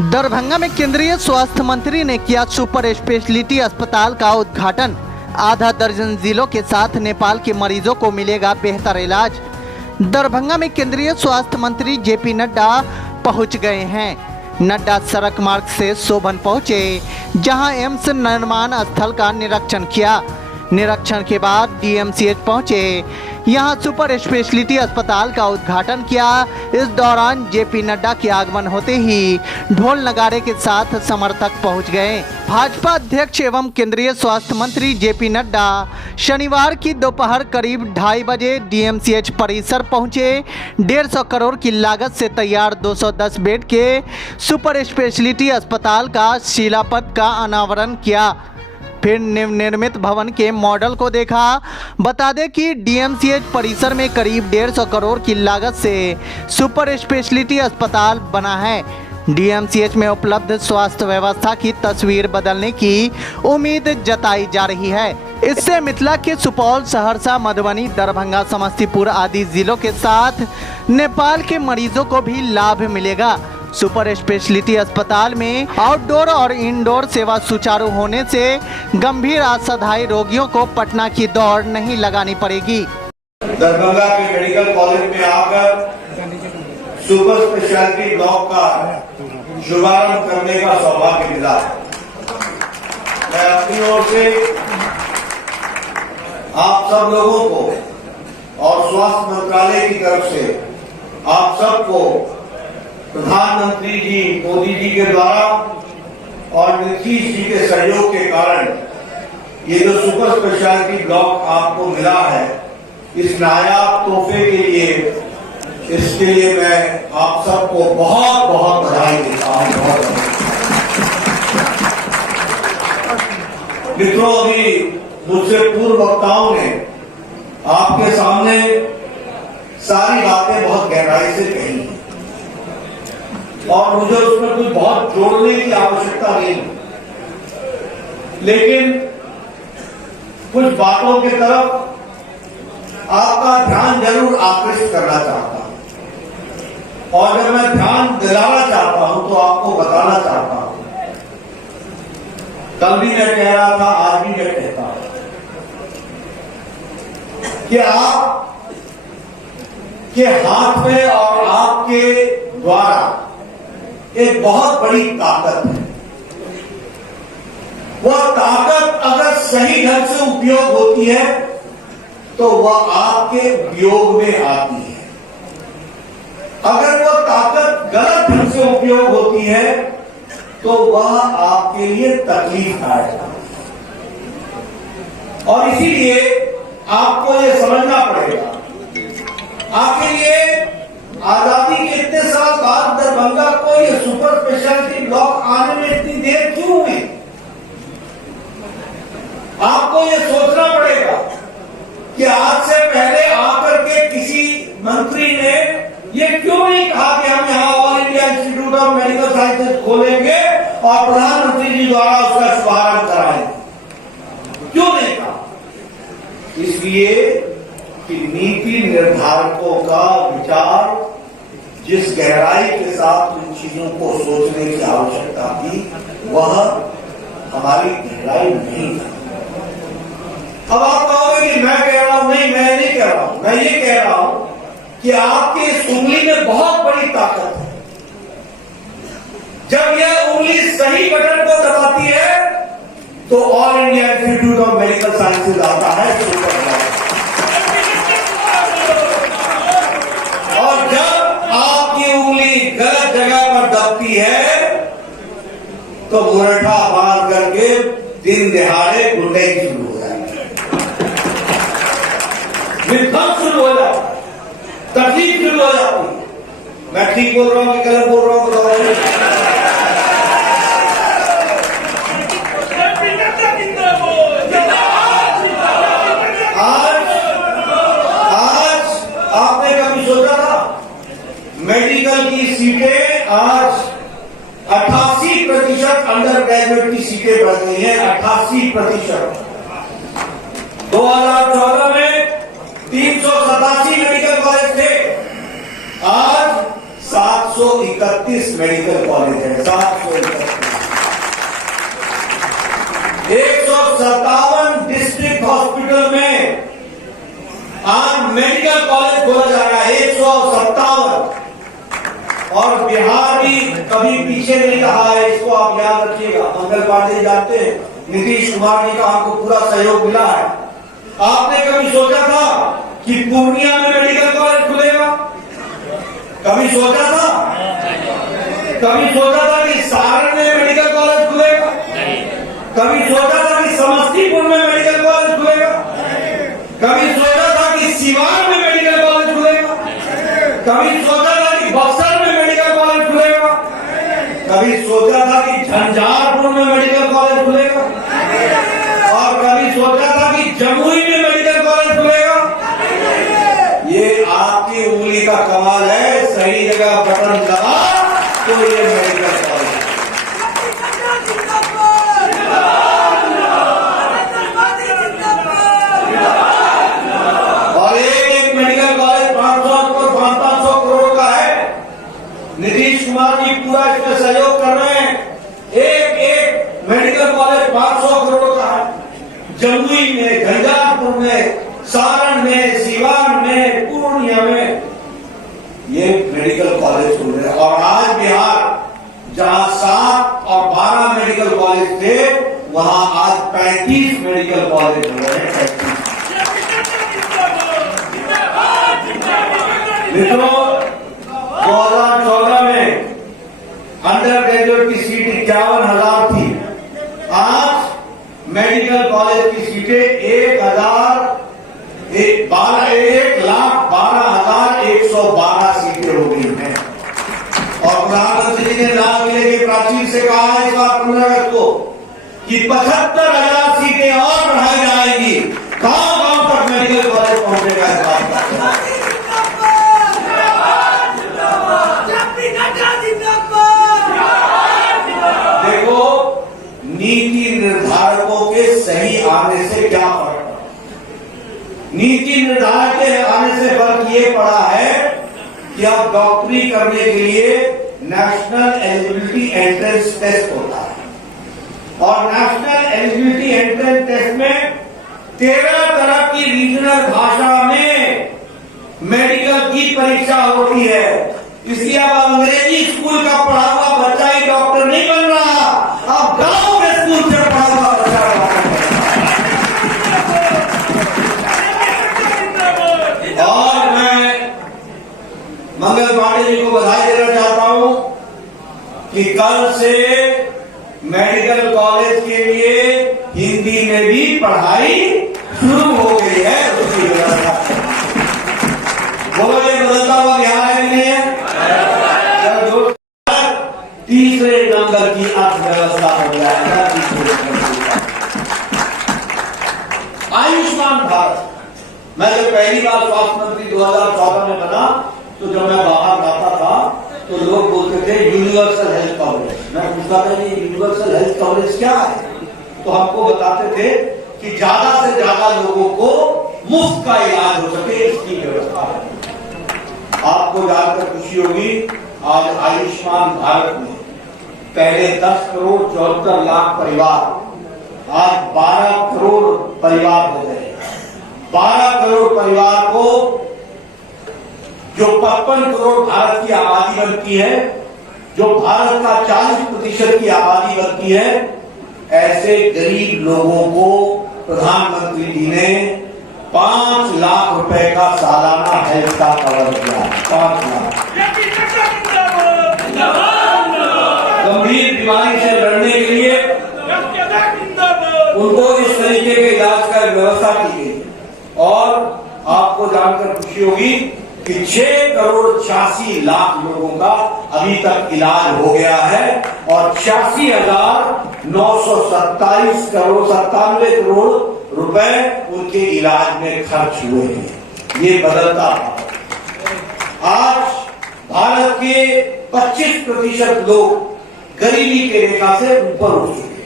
दरभंगा में केंद्रीय स्वास्थ्य मंत्री ने किया सुपर स्पेशलिटी अस्पताल का उद्घाटन। आधा दर्जन जिलों के साथ नेपाल के मरीजों को मिलेगा बेहतर इलाज। दरभंगा में केंद्रीय स्वास्थ्य मंत्री जेपी नड्डा पहुंच गए हैं। नड्डा सड़क मार्ग से सोबन पहुंचे, जहां एम्स निर्माण स्थल का निरीक्षण किया। निरीक्षण के बाद डीएमसीएच पहुंचे, यहां सुपर स्पेशलिटी अस्पताल का उद्घाटन किया। इस दौरान जेपी नड्डा के आगमन होते ही ढोल नगाड़े के साथ समर्थक पहुंच गए। भाजपा अध्यक्ष एवं केंद्रीय स्वास्थ्य मंत्री जेपी नड्डा शनिवार की दोपहर करीब 2:30 बजे डीएमसीएच परिसर पहुंचे। 150 करोड़ की लागत से तैयार 210 बेड के सुपर स्पेशलिटी अस्पताल का शिलापट का अनावरण किया, फिर नवनिर्मित भवन के मॉडल को देखा। बता दें कि डीएमसीएच परिसर में करीब 150 करोड़ की लागत से सुपर स्पेशलिटी अस्पताल बना है। डीएमसीएच में उपलब्ध स्वास्थ्य व्यवस्था की तस्वीर बदलने की उम्मीद जताई जा रही है। इससे मिथिला के सुपौल, सहरसा, मधुबनी, दरभंगा, समस्तीपुर आदि जिलों के साथ नेपाल के मरीजों को भी लाभ मिलेगा। सुपर स्पेशलिटी अस्पताल में आउटडोर और इनडोर सेवा सुचारू होने से गंभीर असाध्य रोगियों को पटना की दौड़ नहीं लगानी पड़ेगी। दरभंगा के मेडिकल कॉलेज में आकर सुपर स्पेशलिटी ब्लॉक का शुभारंभ करने का सौभाग्य मिला। मैं अपनी ओर से आप सब लोगों को और स्वास्थ्य मंत्रालय की तरफ से आप सबको प्रधानमंत्री जी मोदी जी के द्वारा और नीतीश जी के सहयोग के कारण ये जो सुपर स्पेशलिटी ब्लॉक आपको मिला है, इस नायाब तोहफे के लिए, इसके लिए मैं आप सबको बहुत बहुत बधाई देता हूं। मित्रों, अभी मुझसे पूर्व वक्ताओं ने आपके सामने सारी बातें बहुत गहराई से कही हैं और मुझे उसमें कुछ बहुत जोड़ने की आवश्यकता नहीं, लेकिन कुछ बातों की तरफ आपका ध्यान जरूर आकृष्ट करना चाहता हूं। और जब मैं ध्यान दिलाना चाहता हूं तो आपको बताना चाहता हूं। कल भी मैं कह रहा था, आज भी मैं कहता हूं कि आप के हाथ में और आपके द्वारा एक बहुत बड़ी ताकत है। वह ताकत अगर सही ढंग से उपयोग होती है तो वह आपके उपयोग में आती है। अगर वह ताकत गलत ढंग से उपयोग होती है तो वह आपके लिए तकलीफ आएगा। और इसीलिए आपको यह समझना पड़ेगा, आपके लिए आजादी के इतने साल बाद दरभंगा को ये सुपर स्पेशलिटी ब्लॉक आने में इतनी देर क्यों हुई? आपको ये सोचना पड़ेगा कि आज से पहले आकर के किसी मंत्री ने ये क्यों नहीं कहा कि हम यहाँ all India institute of medical sciences खोलेंगे और प्रधानमंत्री जी द्वारा उसका शुभारंभ कराएंगे? क्यों नहीं कहा? इसलिए कि नीति निर्धारकों का विचार जिस गहराई के साथ इन चीजों को सोचने की आवश्यकता थी, वह हमारी गहराई नहीं थी। अब आप कहोगे कि मैं कह रहा हूं, नहीं मैं नहीं कह रहा हूं, मैं ये कह रहा हूं कि आपकी इस उंगली में बहुत बड़ी ताकत है। जब यह उंगली सही बटन को दबाती है तो all India institute of medical sciences आता है। और जब आपकी उंगली गलत जगह पर दबती है तो मुरठा बांध करके दिन दिहाड़े गुंडे शुरू हो जाएंगे, विध्वंस शुरू हो जाता है, तकलीफ शुरू हो जाती है। मैं ठीक बोल रहा हूं कि गलत बोल रहा हूं? मेडिकल की सीटें आज 88% अंडर ग्रेजुएट की सीटें बढ़ गई हैं। 88%। 2014 में 387 मेडिकल कॉलेज थे, आज 700 731 मेडिकल कॉलेज है, 731। 157 डिस्ट्रिक्ट हॉस्पिटल में आज मेडिकल कॉलेज खोला जा रहा है, 157। और बिहार भी कभी पीछे नहीं रहा है, इसको आप याद रखिएगा। मंगल पांडे जानते हैं, नीतीश कुमार जी का आपको पूरा सहयोग मिला है। आपने कभी सोचा था कि पूर्णिया में मेडिकल कॉलेज खुलेगा? कभी सोचा था? कभी सोचा था कि सारण में मेडिकल कॉलेज खुलेगा? कभी सोचा था कि समस्तीपुर में मेडिकल कॉलेज खुलेगा? कभी सोचा था कि सीवान में मेडिकल कॉलेज खुलेगा? कभी सोचा था कि बक्सर में मेडिकल कॉलेज खुलेगा? कभी सोचा था कि झंझारपुर में मेडिकल कॉलेज खुलेगा? और कभी सोचा था कि जमुई में मेडिकल कॉलेज खुलेगा? ये आपकी उंगली का कमाल है, सही जगह बटन दबा तो ये मेडिकल कॉलेज। और एक मेडिकल कॉलेज 500 करोड़ का है। नीतीश कुमार जी पूरा इसमें सहयोग कर रहे हैं। एक मेडिकल कॉलेज 500 करोड़ का है। जमुई में, झंझारपुर में, सारण में, सीवान में, पूर्णिया में ये मेडिकल कॉलेज खुल रहे हैं। और आज बिहार जहां 7 और 12 मेडिकल कॉलेज थे, वहां आज 35 मेडिकल कॉलेज हो रहे हैं। 35। मित्रों, 2014 में अंडर ग्रेजुएट की सीट 51,000 थी। आज मेडिकल कॉलेज की सीटें 1,12,112 सीटें हो गई हैं। और प्रधानमंत्री जी ने लाल किले के प्राचीर से कहा है इस बार 15 अगस्त को कि 75,000 सीटें और बढ़ाई जाएंगी। गांव तक मेडिकल कॉलेज पहुंचेगा इस बात। देखो, नीति निर्धारकों के सही आने से क्या फर्क पड़ा? नीति निर्धारक के आने से फर्क ये पड़ा है कि अब डॉक्टरी करने के लिए नेशनल एलिजिबिलिटी एंट्रेंस टेस्ट होता है। और नेशनल एलिजिबिलिटी एंट्रेंस टेस्ट में 13 तरह की रीजनल भाषा में मेडिकल की परीक्षा होती है। इसलिए अब अंग्रेजी स्कूल का पढ़ा हुआ बच्चा ही डॉक्टर नहीं बन रहा, अब गांव के स्कूल से पढ़ा हुआ बच्चा डॉक्टर। और मैं मंगल पांडे जी को बधाई देना चाहता हूं कि कल से मेडिकल कॉलेज के लिए हिंदी में भी पढ़ाई शुरू हो गई है। उसकी व्यवस्था बोलो, ये बदलता हुआ बिहार है कि नहीं है? तीसरे नंबर की अर्थव्यवस्था हो जाएगा। आयुष्मान भारत, मैं जब पहली बार स्वास्थ्य मंत्री 2014 में बना तो जब मैं बाहर जाता था तो लोग बोलते थे यूनिवर्सल हेल्थ कवरेज। मैं पूछता था कि यूनिवर्सल हेल्थ कवरेज क्या है? तो हमको बताते थे कि ज्यादा से ज्यादा लोगों को मुफ्त का इलाज हो सके, इसकी व्यवस्था है। आपको जानकर खुशी होगी, आज आयुष्मान भारत में पहले 10 करोड़ 74 लाख परिवार, आज 12 करोड़ परिवार हो गए। 12 करोड़ परिवार को, जो 55 करोड़ भारत की आबादी बनती है, जो भारत का 40% की आबादी बनती है, ऐसे गरीब लोगों को प्रधानमंत्री जी ने 5 लाख रुपए का सालाना हेल्थ का कवर किया। 5 लाख। गंभीर बीमारी से लड़ने के लिए उनको इस तरीके के इलाज का व्यवस्था की गई। और आपको जानकर खुशी होगी कि 6 करोड़ 86 लाख लोगों का अभी तक इलाज हो गया है और 86,927 करोड़ 97 करोड़ रुपए उनके इलाज में खर्च हुए हैं। ये बदलता आज भारत के 25% लोग गरीबी के रेखा से ऊपर उठ चुके हैं।